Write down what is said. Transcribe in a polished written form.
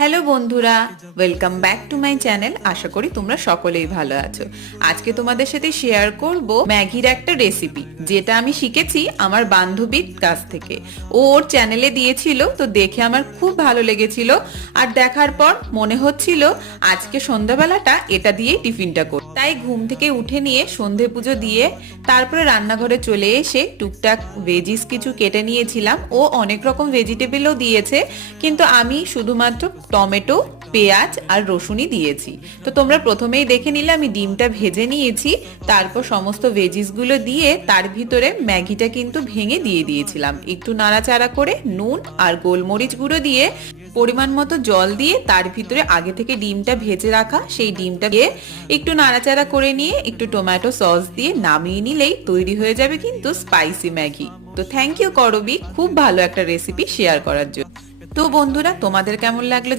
Hello বন্ধুরা, welcome back to my channel. আশা করি তোমরা সকলেই ভালো আছো। আজকে তোমাদের সাথে শেয়ার করব ম্যাগির একটা রেসিপি, যেটা আমি শিখেছি আমার বান্ধবীর কাছ থেকে। ও ওর চ্যানেলে দিয়েছিল, তো দেখে আমার খুব ভালো লেগেছিল। আর দেখার পর মনে হচ্ছিল আজকে সন্ধ্যাবেলাটা এটা দিয়েই টিফিনটা করি। তাই ঘুম থেকে উঠে নিয়ে সন্ধে পুজো দিয়ে তারপরে রান্নাঘরে চলে এসে টুকটাক ভেজিস কিছু কেটে নিয়েছিলাম। ও অনেক রকম ভেজিটেবলও দিয়েছে, কিন্তু আমি শুধুমাত্র টমেটো, পেঁয়াজ আর রসুনই দিয়েছি। তো তোমরা প্রথমেই দেখে নিলে আমি ডিমটা ভেজে নিয়েছি। তারপর সমস্ত ভেজিসগুলো দিয়ে তার ভিতরে ম্যাগিটা কিন্তু ভেঙে দিয়ে দিয়েছিলাম। একটু নাড়াচাড়া করে নুন আর গোলমরিচ গুঁড়ো দিয়ে পরিমাণ মতো জল দিয়ে তার ভিতরে আগে থেকে ডিমটা ভেজে রাখা সেই ডিমটা দিয়ে একটু নাড়াচাড়া করে নিয়ে একটু টমেটো সস দিয়ে নামিয়ে নিলেই তৈরি হয়ে যাবে কিন্তু স্পাইসি ম্যাগি। তো থ্যাংক ইউ করবি, খুব ভালো একটা রেসিপি শেয়ার করার জন্য। তো বন্ধুরা, তোমাদের কেমন লাগলো